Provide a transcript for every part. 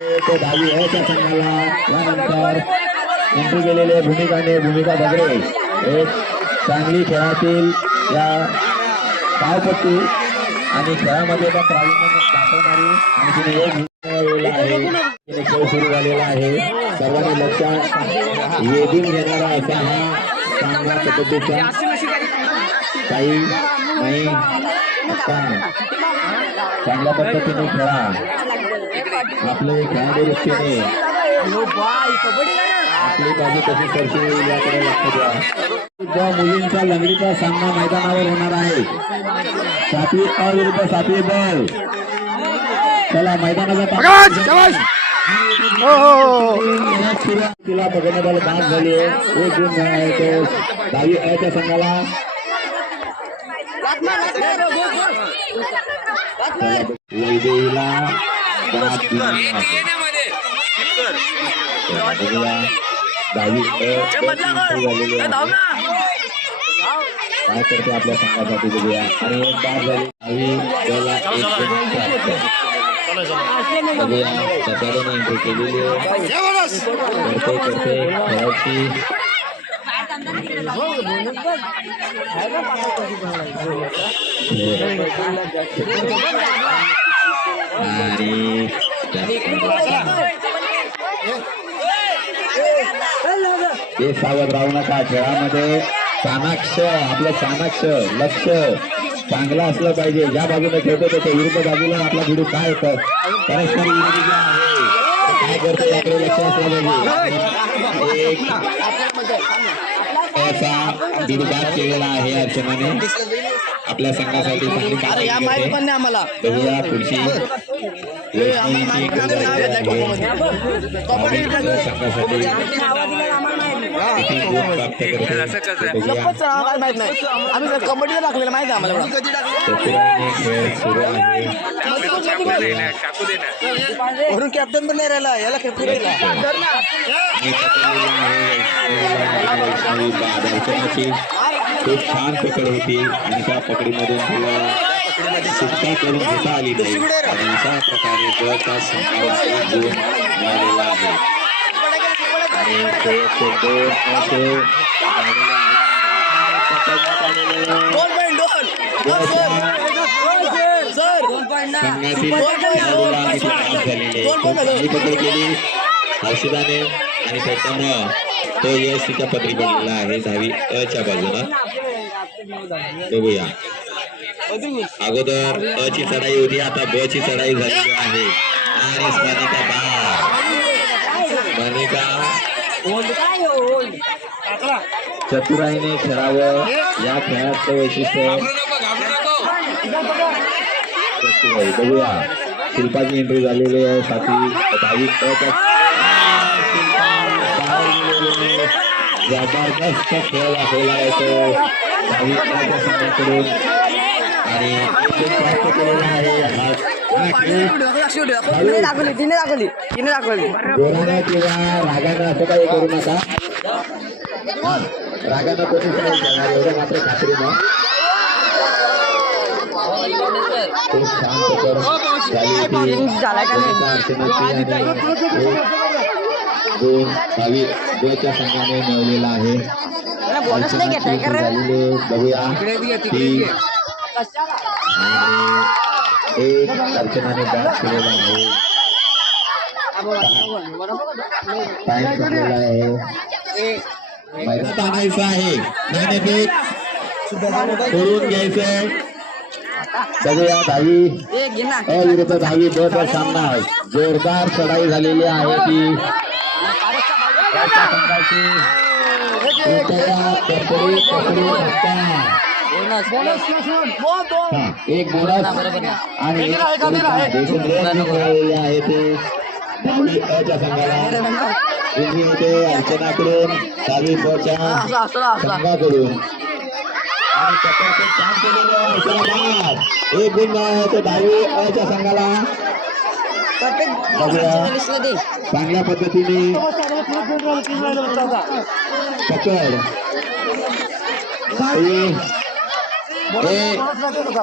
दहावी च्या संघाला यानंतर एंट्री केलेले भूमिका दगडे एक चांगली खेळातील या धावपट्टी आणि खेळामध्ये पण प्रावीण्य दाखवणारी आणि तिने एक आहे खेळ सुरू झालेला आहे. सर्वांनी लक्षात वेधून घेणारा असा हा चांगला पद्धतीचा काही नाही चांगल्या पद्धतीने खेळा आपले खेळाडू दृष्टीने आपली बाजू कशी करते याकडे लक्ष द्या. मुलींचा लंगडीचा सामना मैदानावर होणार आहे. 7वी अ विरुद्ध 7वी ब. चला मैदानाचा तिला पकडण्यात बाद झाली आहे. एक गुण आहे तो 10वी अ च्या संघाला. काय करते आपल्या संघासाठी बघूया. आणि एक बाद झाली बघूया सकाळने एंट्री केलेली करते खेळाची ते सावध राहू नका. खेळामध्ये चाणाक्ष आपलं चाणाक्ष लक्ष चांगलं असलं पाहिजे. ज्या बाजूने खेळतो त्याच्या विरुद्ध बाजूला आपला गुरु काय होतं परस्पर काय करतो याकडे लक्ष असलं पाहिजे. एक असा दीर्घात केलेला आहे अर्चनाने आपल्या संघासाठी आम्हाला पुढची संघासाठी कबड्डीला दाखवलेलं माहिती आम्हाला वरून कॅप्टन पण नाही राहिला याला खूप छान पकड होती आणि त्या पकडीमधून तिला सुटका करून घेता आली नाही आणि अशा प्रकारे गळचा संघाला गुण मिळालेला आहे. आणि पकड केली हर्षदाने आणि त्याच्यामुळं तो यश तिच्या पदरी बनलेला आहे 10वी अ च्या बाजूला. बघूया अगोदर अ ची चढाई होती आता ब ची चढाई झालेली आहे. आणि स्मनिका चतुराईने खेळावं या खेळाचं वैशिष्ट्य. बघूया शिल्पाची एंट्री झालेली आहे 10वी अ च्या. जबरदस्त खेळ दाखवला येतो 10वी अ च्या संघाकडून आणि प्राप्त केलेला आहे. जोराने किंवा रागानं असं काही करू नका. रागानं कोणीच नाही करणार एवढं मात्र खात्री नाही. खूप शांत करून गुण 10वी ब च्या संघाने मिळवलेला आहे. बघूया एक अर्चनाने बॅट केलेला आहे. टाइम संपलेला आहे. मैदानात आणायचं आहे नाणेफेक करून घ्यायचंय. बघूया 10वी अ विरुद्ध 10वी ब चा सामना जोरदार चढाई झालेली आहे ती संघाची. एक बोनस आणि आहे ते 10वी अ च्या संघाला. होते अर्चनाकडून 10वी ब च्या संघाकडून एक गुण होतो 10वी अ च्या संघाला. चांगल्या पद्धतीने पकड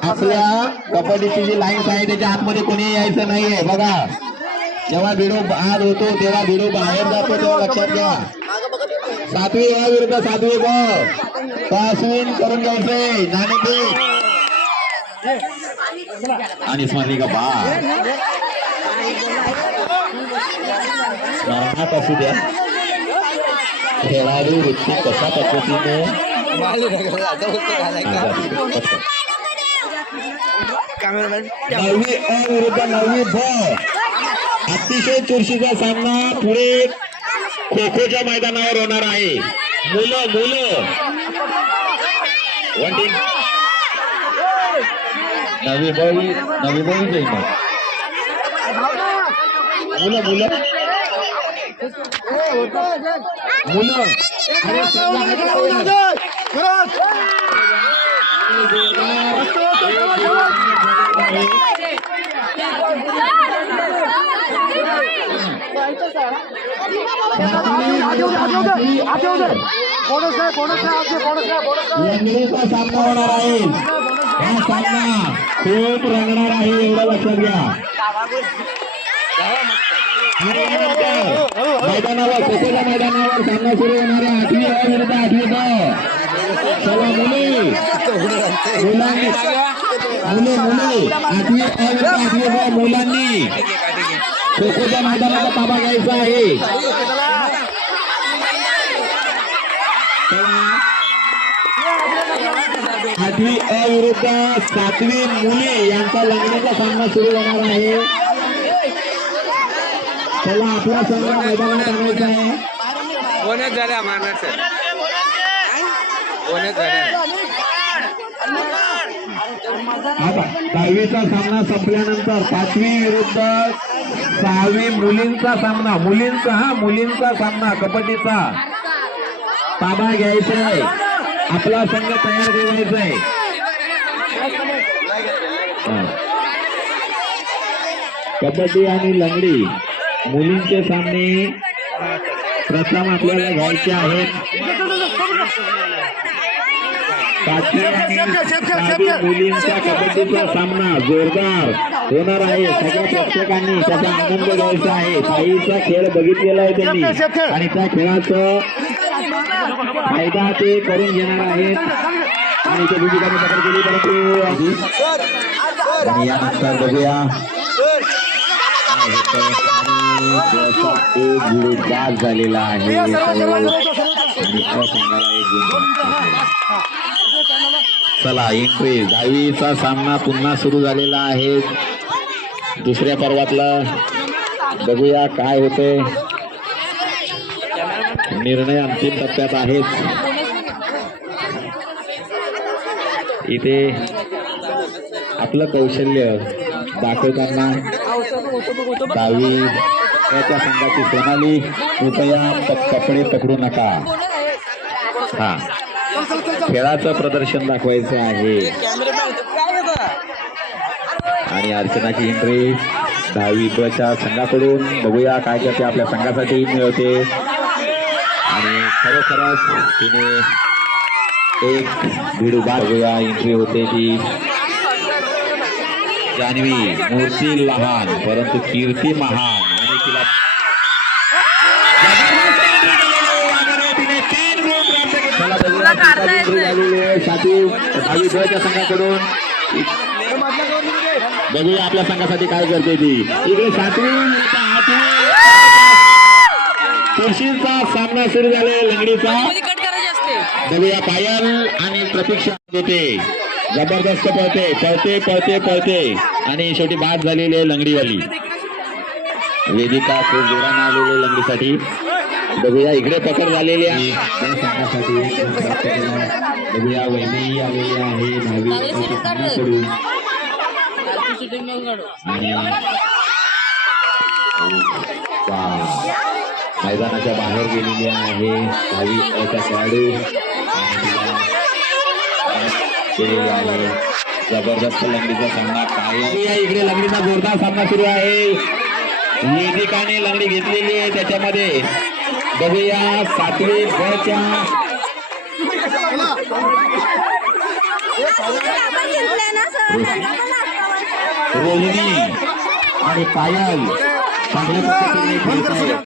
आपल्या कबड्डीची जी लाईन आहे त्याच्या आतमध्ये कोणी यायचं नाहीये. बघा जेव्हा भिडू बाद होतो तेव्हा भिडू बाहेर जातो तेव्हा लक्षात घ्या. 7वी A विरुद्ध 7वी B पासून करून घ्यायचंय नाणेफेक आणि स्मरणिका बाद स्मरणात असू द्या. खेळाडू वृत्ती कशा पद्धतीने 9वी A विरुद्ध 9वी B अतिशय चुरशीचा सामना पुढे खो खोच्या मैदानावर होणार आहे. मुलं वन टीम 9वी B जाईल मुलं लंगडीचा सामना होणार आहे. हा सामना खूप रंगणार आहे एवढं लक्षात घ्या. आणि यानंतर मैदानावर खोखोच्या मैदानावर सामना सुरू होणार आहे. 8वी A विरुद्ध 8वी B. चला मुले 8वी A विरुद्ध 8वी B मुलांनी खोखोच्या मैदानाचा ताबा घ्यायचा आहे. 8वी A विरुद्ध 7वी मुले यांचा लंगडीचा सामना सुरू होणार आहे. चला आपला संघ मैदानात आणायचा आहे. आता 10वीचा सामना संपल्यानंतर 5वी विरुद्ध 6वी मुलींचा सामना कबड्डीचा ताबा घ्यायचा आहे. आपला संघ तयार ठेवायचा आहे. कबड्डी आणि लंगडी मुलींचे सामने प्रथम आपल्याला घ्यायचे आहेत. 5वी आणि 6वी मुलींचा कबड्डीचा सामना जोरदार होणार आहे. सगळ्या प्रेक्षकांनी त्याचा आनंद घ्यायचा आहे. ताईचा खेळ बघितलेला आहे त्यांनी आणि त्या खेळाचा फायदा ते करून घेणार आहेत. आणि इथे भूमिकाने पकड केली परंतु आणि यानंतर बघूया एक गुरु बाद झालेला आहे. चला एंट्री 10वीचा सामना पुन्हा सुरू झालेला आहे. दुसऱ्या पर्वातला बघूया काय होते. निर्णय अंतिम टप्प्यात आहेत. इथे आपलं कौशल्य दाखवताना 10वी त्या संघाची सोनाली कृपया कपडे पकडू नका. हा खेळाचं प्रदर्शन दाखवायचं आहे. आणि अर्चनाची एंट्री 10वी B च्या संघाकडून बघूया काय करते. आपल्या संघासाठी मिळवते आणि खरोखरच तिने एक भिडू बाद बघूया एंट्री होते ती. जान्हवी मूर्ती लहान परंतु कीर्ती महान आणि तिला 7वी B च्या संघाकडून बघूया आपल्या संघासाठी काय करते ती. इकडे 7वी 8वी चुरशीचा सामना सुरू झाला लंगडीचा. बघूया पायल आणि प्रतीक्षा देते. जबरदस्त पळते आणि शेवटी बाद झालेली आहे लंगडीवाली. वेदिका खूप जोराने आलेली लंगडीसाठी. बघूया इकडे पकड झालेली आहे संघासाठी. बघूया वैदेही आलेली आहे 10वी संघाकडून. आणि मैदानाच्या बाहेर गेलेली आहे 10वी चा खेळाडू केलेली आहे. जबरदस्त लंगडीचा सामना काय इकडे लंगडीचा जोरदार सामना सुरू आहे. वेदिकाने लंगडी घेतलेली आहे त्याच्यामध्ये. बघूया 7वी B च्या रोहिणी आणि पायल चांगल्या पद्धतीने खेळत आहे.